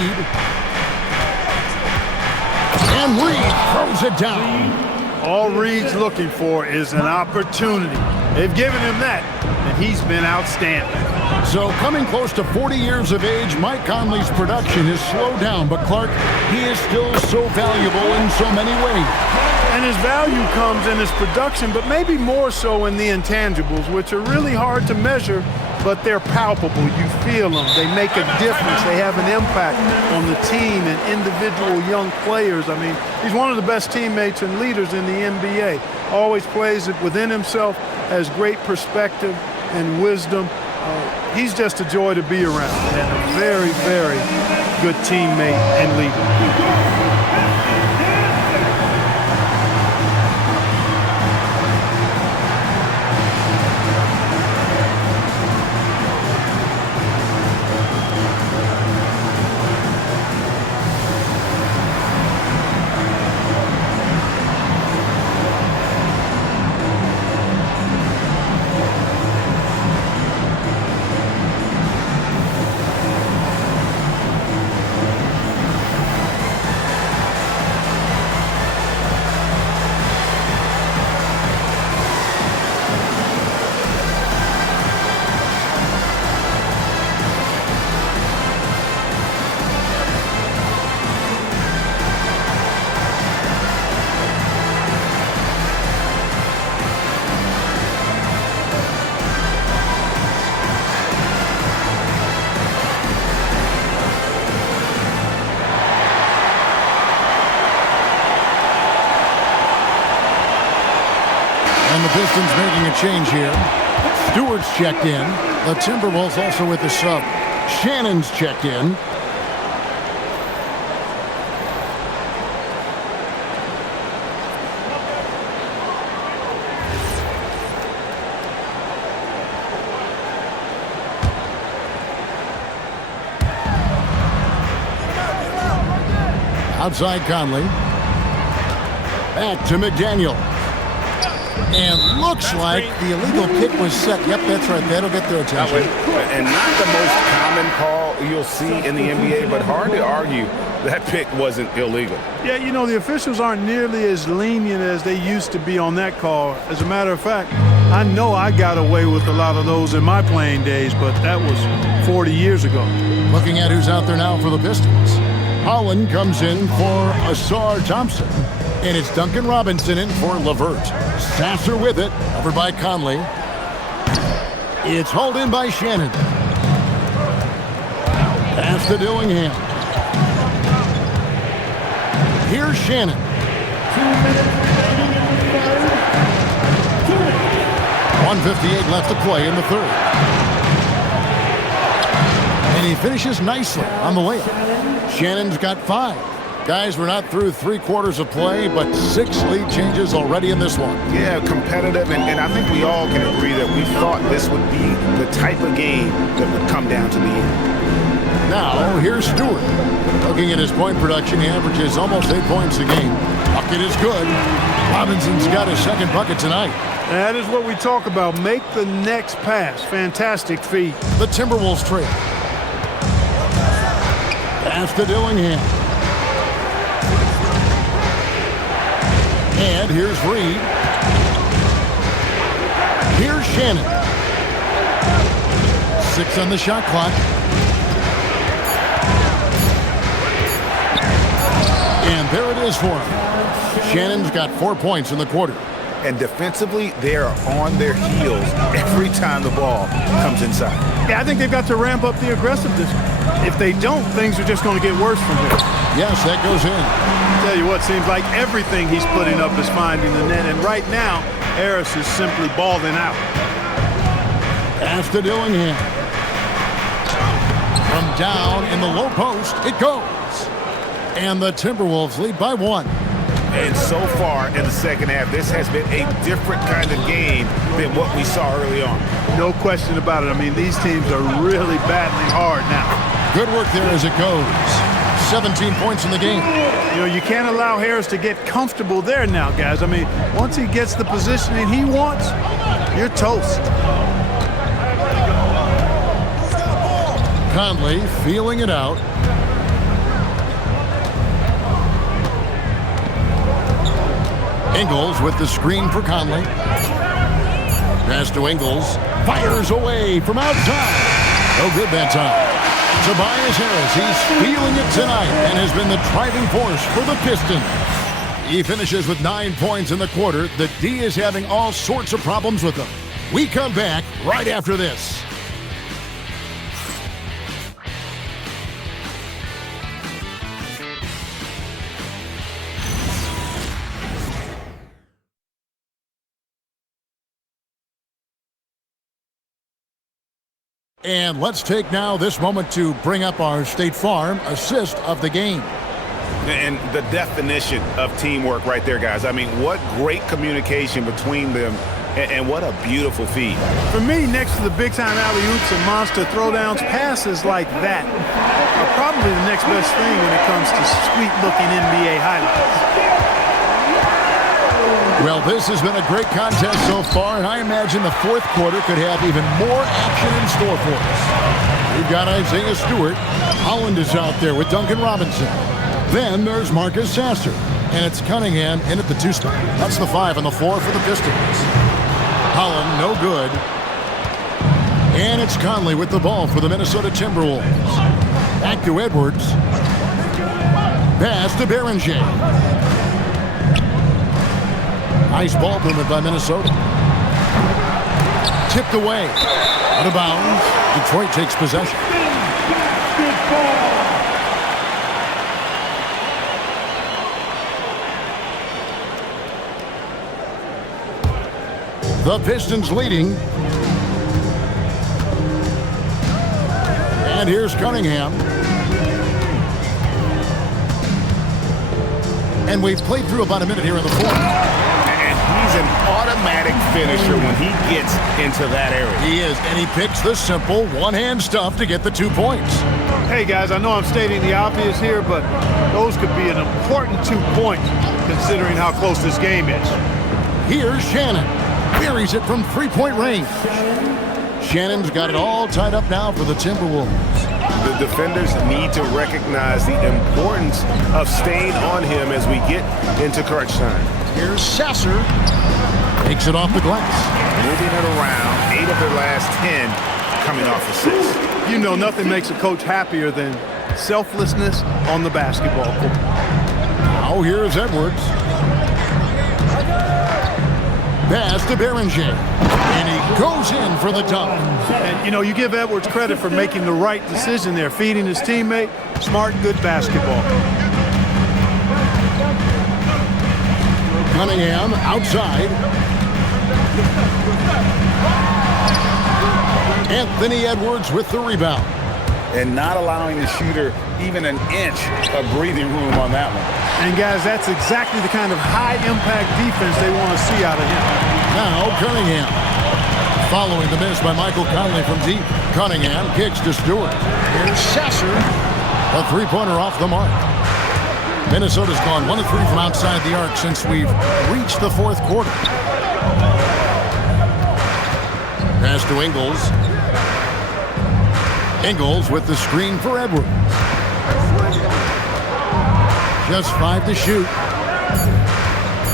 And Reed throws it down. All Reed's looking for is an opportunity. They've given him that, and he's been outstanding. So coming close to 40 years of age, Mike Conley's production has slowed down, but Clark, he is still so valuable in so many ways. And his value comes in his production, but maybe more so in the intangibles, which are really hard to measure, but they're palpable. You feel them. They make a difference. They have an impact on the team and individual young players. I mean, he's one of the best teammates and leaders in the NBA. Always plays it within himself, has great perspective and wisdom. He's just a joy to be around and a very, very good teammate and leader. And the Pistons making a change here. Stewart's checked in. The Timberwolves also with the sub. Shannon's checked in. Outside Conley. Back to McDaniel. And looks like the illegal kick was set. Yep, that's right. That'll get their attention. And not the most common call you'll see in the NBA, but hard to argue that pick wasn't illegal. Yeah, you know, the officials aren't nearly as lenient as they used to be on that call. As a matter of fact, I know I got away with a lot of those in my playing days, but that was 40 years ago. Looking at who's out there now for the Pistons. Holland comes in for Asar Thompson. And it's Duncan Robinson in for LeVert. Sasser with it, over by Conley. It's hauled in by Shannon. Pass to Dillingham. Here's Shannon. 1:58 left to play in the third. And he finishes nicely on the layup. Shannon's got 5. Guys, we're not through 3 quarters of play, but 6 lead changes already in this one. Yeah, competitive, and I think we all can agree that we thought this would be the type of game that would come down to the end. Now, here's Stewart. Looking at his point production, he averages almost 8 points a game. Bucket is good. Robinson's got his second bucket tonight. That is what we talk about. Make the next pass. Fantastic feed. The Timberwolves trail. Pass to Dillingham. And here's Reed. Here's Shannon. 6 on the shot clock. And there it is for him. Shannon's got 4 points in the quarter. And defensively, they are on their heels every time the ball comes inside. Yeah, I think they've got to ramp up the aggressiveness. If they don't, things are just going to get worse from here. Yes, that goes in. I'll tell you what, seems like everything he's putting up is finding the net. And right now, Harris is simply balling out. Pass to Dillingham. From down in the low post, it goes. And the Timberwolves lead by 1. And so far in the second half, this has been a different kind of game than what we saw early on. No question about it. I mean, these teams are really battling hard now. Good work there as it goes. 17 points in the game. You know, you can't allow Harris to get comfortable there now, guys. I mean, once he gets the positioning he wants, you're toast. Conley feeling it out. Ingles with the screen for Conley. Pass to Ingles. Fires away from outside. No good that time. Tobias Harris, he's feeling it tonight and has been the driving force for the Pistons. He finishes with 9 points in the quarter. The D is having all sorts of problems with him. We come back right after this. And let's take now this moment to bring up our State Farm assist of the game. And the definition of teamwork right there, guys. I mean, what great communication between them, and what a beautiful feed. For me, next to the big-time alley-oops and monster throwdowns, passes like that are probably the next best thing when it comes to sweet-looking NBA highlights. Well, this has been a great contest so far, and I imagine the fourth quarter could have even more action in store for us. We've got Isaiah Stewart. Holland is out there with Duncan Robinson. Then there's Marcus Sasser, and it's Cunningham in at the 2 spot. That's the 5 and the 4 for the Pistons. Holland, no good. And it's Conley with the ball for the Minnesota Timberwolves. Back to Edwards. Pass to Berenger. Nice ball movement by Minnesota. Tipped away. Out of bounds. Detroit takes possession. The Pistons leading. And here's Cunningham. And we've played through about a minute here in the fourth. He's an automatic finisher when he gets into that area. He is, and he picks the simple one-hand stuff to get the 2 points. Hey, guys, I know I'm stating the obvious here, but those could be an important 2 points considering how close this game is. Here's Shannon. Buries it from 3-point range. Shannon's got it all tied up now for the Timberwolves. The defenders need to recognize the importance of staying on him as we get into crunch time. Here's Sasser. Takes it off the glass. Moving it around. 8 of their last 10 coming off assists. You know, nothing makes a coach happier than selflessness on the basketball court. Now here's Edwards. Pass to Berenger. And he goes in for the dunk. And, you know, you give Edwards credit for making the right decision there, feeding his teammate. Smart, good basketball. Cunningham outside. Anthony Edwards with the rebound. And not allowing the shooter even an inch of breathing room on that one. And, guys, that's exactly the kind of high-impact defense they want to see out of him. Now Cunningham. Following the miss by Michael Conley from deep. Cunningham kicks to Stewart. Here's Sasser. A three-pointer off the mark. Minnesota's gone 1 of 3 from outside the arc since we've reached the fourth quarter. Pass to Ingles. Ingles with the screen for Edwards. Just 5 to shoot.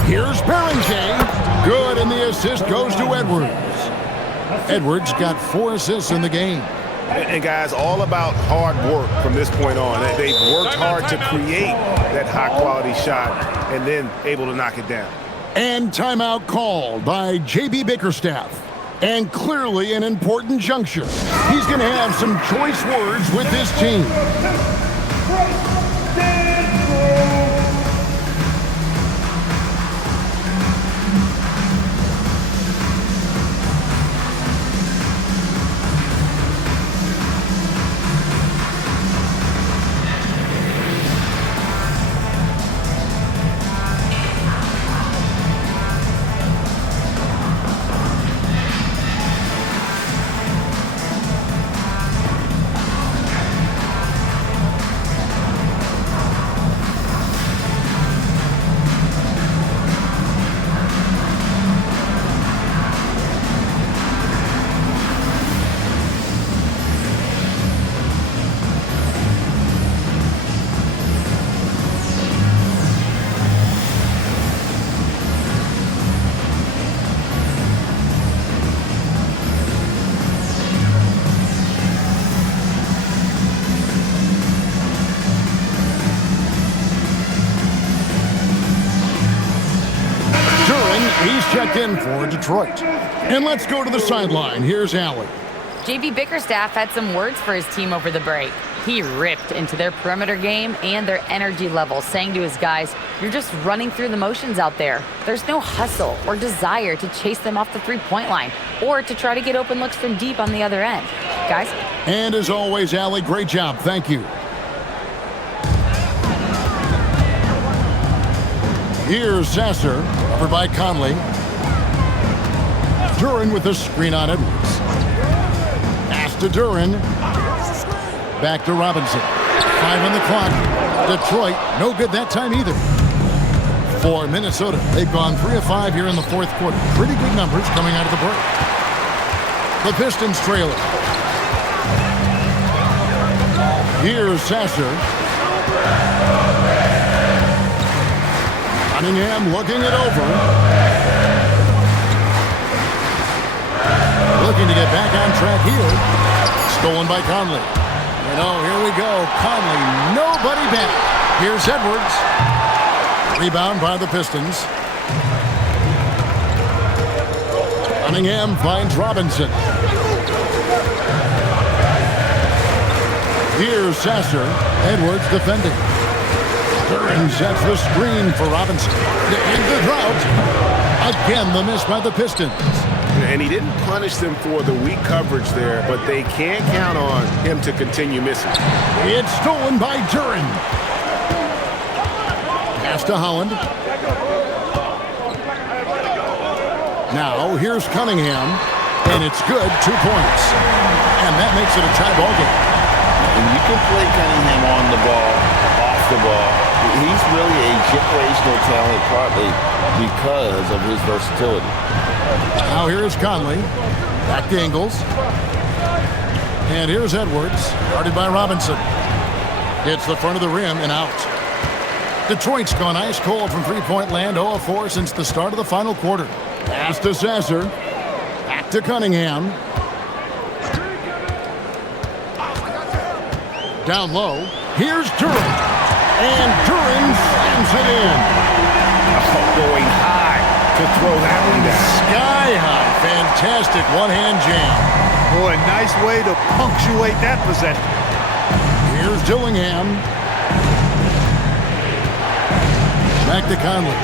Here's Berenger. Good, and the assist goes to Edwards. Edwards got 4 assists in the game. And guys, all about hard work from this point on. They've worked hard to create that high-quality shot and then able to knock it down. And timeout called by J.B. Bickerstaff. And clearly an important juncture. He's going to have some choice words with his team. He's checked in for Detroit. And let's go to the sideline. Here's Allie. J.B. Bickerstaff had some words for his team over the break. He ripped into their perimeter game and their energy level, saying to his guys, "You're just running through the motions out there. There's no hustle or desire to chase them off the three-point line or to try to get open looks from deep on the other end." Guys? And as always, Allie, great job. Thank you. Here's Sasser, covered by Conley. Duren with the screen on Edwards. Pass to Duren. Back to Robinson. 5 on the clock. Detroit, no good that time either. For Minnesota, they've gone 3 of 5 here in the fourth quarter. Pretty good numbers coming out of the break. The Pistons trail it. Here's Sasser. Cunningham looking it over. Looking to get back on track here. Stolen by Conley. And oh, here we go. Conley, nobody back. Here's Edwards. Rebound by the Pistons. Cunningham finds Robinson. Here's Sasser. Edwards defending. Duren sets the screen for Robinson. To end the drought. Again, the miss by the Pistons. And he didn't punish them for the weak coverage there, but they can't count on him to continue missing. It's stolen by Duren. Pass to Holland. Now, here's Cunningham. And it's good, 2 points. And that makes it a tie ball game. And you can play Cunningham on the ball, off the ball. He's really a generational talent, partly because of his versatility. Now here's Conley. Back to Ingles. And here's Edwards, guarded by Robinson. Hits the front of the rim and out. Detroit's gone ice cold from three-point land, 0 of 4 since the start of the final quarter. Pass to Sasser. Back to Cunningham. Down low. Here's Duren. And Duren slams it in. Oh, going high to throw that one down. Sky high. Fantastic one-hand jam. Boy, nice way to punctuate that possession. Here's Dillingham. Back to Conley.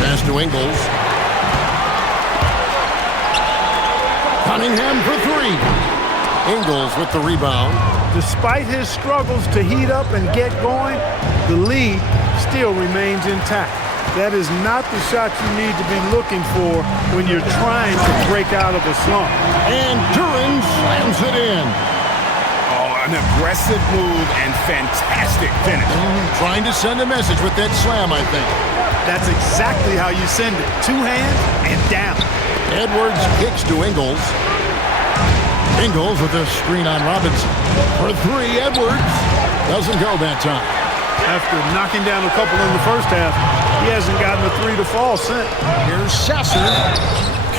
Pass to Ingles. Cunningham for three. Ingles with the rebound. Despite his struggles to heat up and get going, the lead still remains intact. That is not the shot you need to be looking for when you're trying to break out of a slump. And Duren slams it in. Oh, an aggressive move and fantastic finish. Trying to send a message with that slam, I think. That's exactly how you send it. Two hands and down. Edwards kicks to Ingles. Ingles with a screen on Robinson. For three, Edwards doesn't go that time. After knocking down a couple in the first half, he hasn't gotten a three to fall since. Here's Sasser.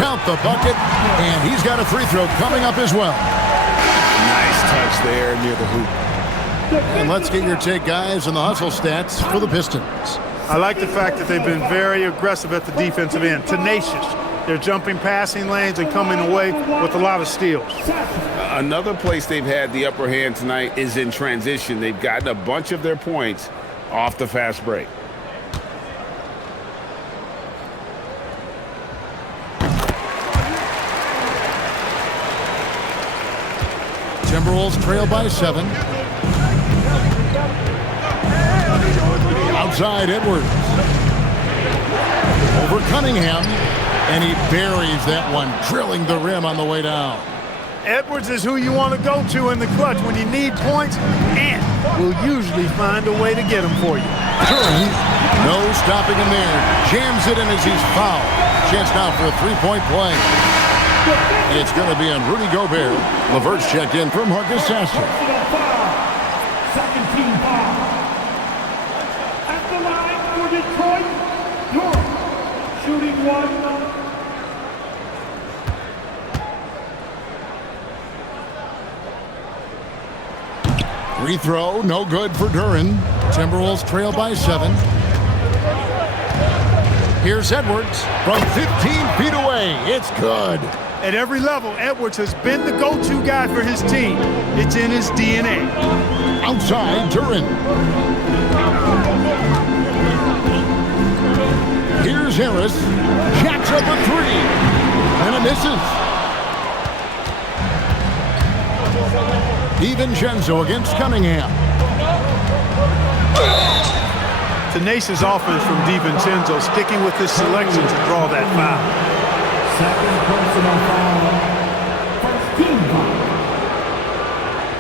Count the bucket, and he's got a free throw coming up as well. Nice touch there near the hoop. And let's get your take, guys, on the hustle stats for the Pistons. I like the fact that they've been very aggressive at the defensive end, tenacious. They're jumping passing lanes and coming away with a lot of steals. Another place they've had the upper hand tonight is in transition. They've gotten a bunch of their points off the fast break. Timberwolves trail by 7. Outside Edwards. Over Cunningham. And he buries that one, drilling the rim on the way down. Edwards is who you want to go to in the clutch when you need points, and will usually find a way to get them for you. No stopping him there. Jams it in as he's fouled. Chance now for a three-point play. It's going to be on Rudy Gobert. LeVert's checked in for Marcus Sasser. Second team foul. At the line for Detroit, York. Shooting one. Free throw, no good for Duren. Timberwolves trail by 7. Here's Edwards from 15 feet away. It's good. At every level, Edwards has been the go-to guy for his team. It's in his DNA. Outside, Duren. Here's Harris. Jacks up a three. And it misses. DiVincenzo against Cunningham. Tenacious offense from DiVincenzo, sticking with his selection to draw that foul. Second personal foul. First team foul.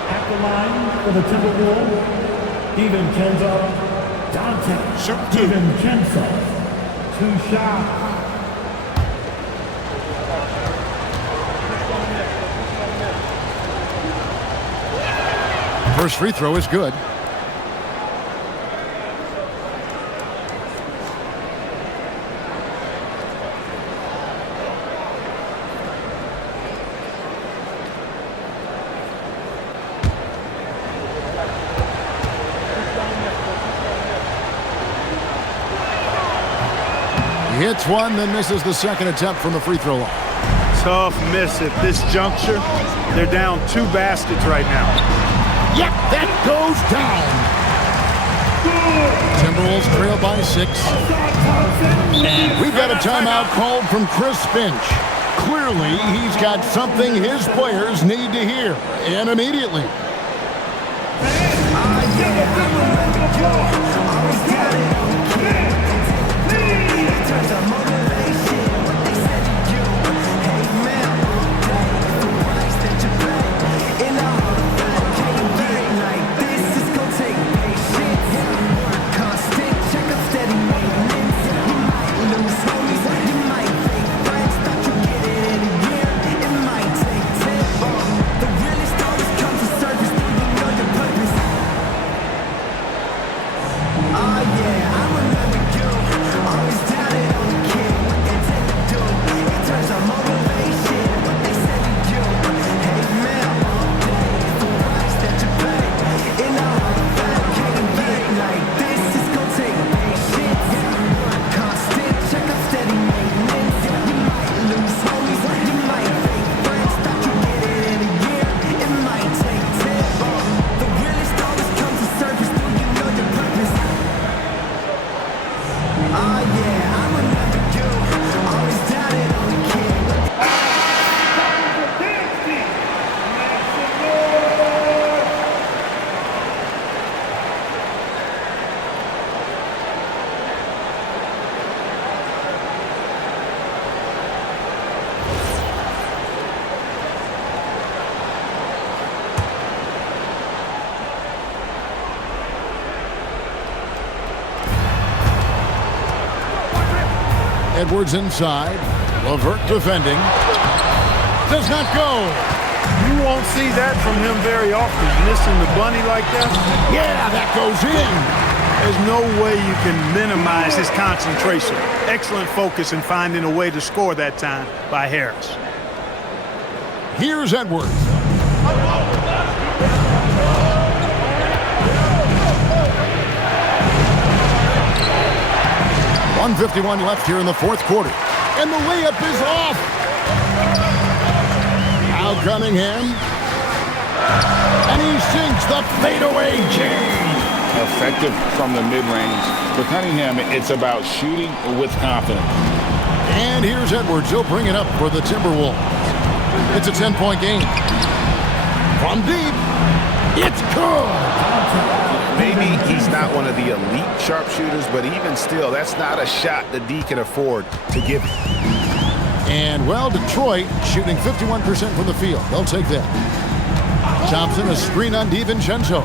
At the line for the Timberwolves, DiVincenzo. Dante DiVincenzo. 2 shots. First free throw is good. He hits one, then misses the second attempt from the free throw line. Tough miss at this juncture. They're down 2 baskets right now. Yep, that goes down. Timberwolves trail by 6. And we've got a timeout called from Chris Finch. Clearly, he's got something his players need to hear, and immediately. Edwards inside. LeVert defending. Does not go. You won't see that from him very often, missing the bunny like that. Yeah, that goes in. There's no way you can minimize his concentration. Excellent focus in finding a way to score that time by Harris. Here's Edwards. 1:51 left here in the fourth quarter. And the layup is off. Now Cunningham. And he sinks the fadeaway jam. Effective from the mid-range. For Cunningham, it's about shooting with confidence. And here's Edwards. He'll bring it up for the Timberwolves. It's a 10-point game. From deep, it's good. Maybe he's not one of the elite sharpshooters, but even still, that's not a shot that D can afford to give. And, well, Detroit shooting 51% from the field. They'll take that. Thompson, a screen on DiVincenzo.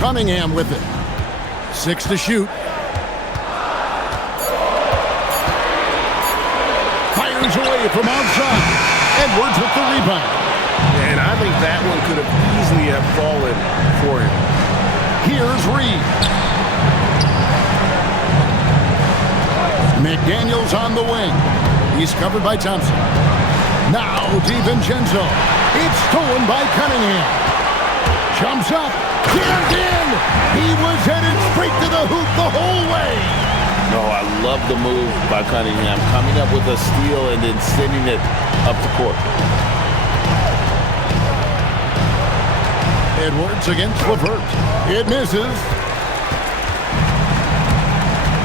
Cunningham with it. 6 to shoot. Fires away from outside. Edwards with the rebound. And I think that one could have easily have fallen for him. Here's Reed. McDaniels on the wing. He's covered by Thompson. Now DiVincenzo. It's stolen by Cunningham. Jumps up. Jammed in. He was headed straight to the hoop the whole way. No, I love the move by Cunningham. Coming up with a steal and then sending it up the court. Edwards against LeVert. It misses.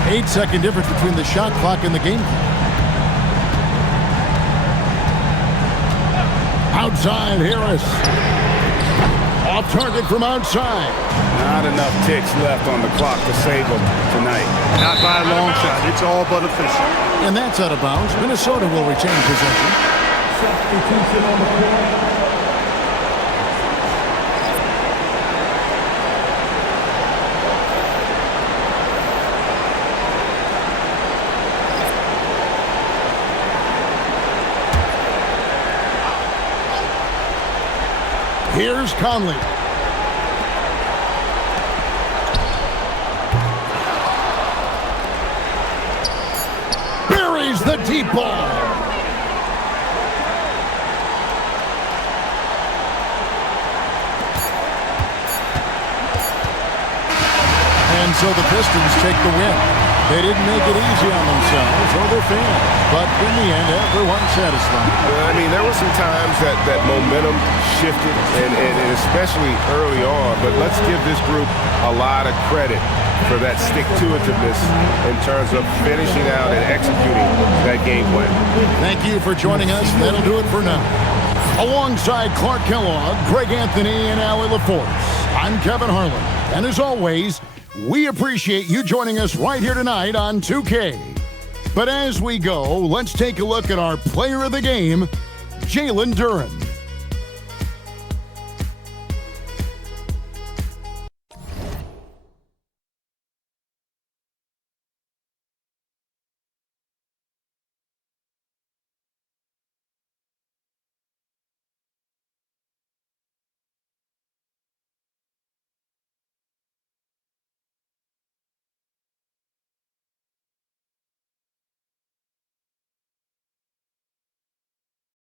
8-second difference between the shot clock and the game clock. Outside, Harris. Off target from outside. Not enough ticks left on the clock to save them tonight. Not by a long shot. It's all but official. And that's out of bounds. Minnesota will retain possession. Substitution on the court. Here's Conley. Buries the deep ball. And so the Pistons take the win. They didn't make it easy on themselves or their fans, but in the end, everyone's satisfied. Well, I mean, there were some times that momentum shifted, and especially early on, but let's give this group a lot of credit for that stick-to-itiveness in terms of finishing out and executing that game plan. Thank you for joining us. That'll do it for now. Alongside Clark Kellogg, Greg Anthony, and Allie LaForce, I'm Kevin Harlan. And as always, we appreciate you joining us right here tonight on 2K. But as we go, let's take a look at our player of the game, Jalen Duren.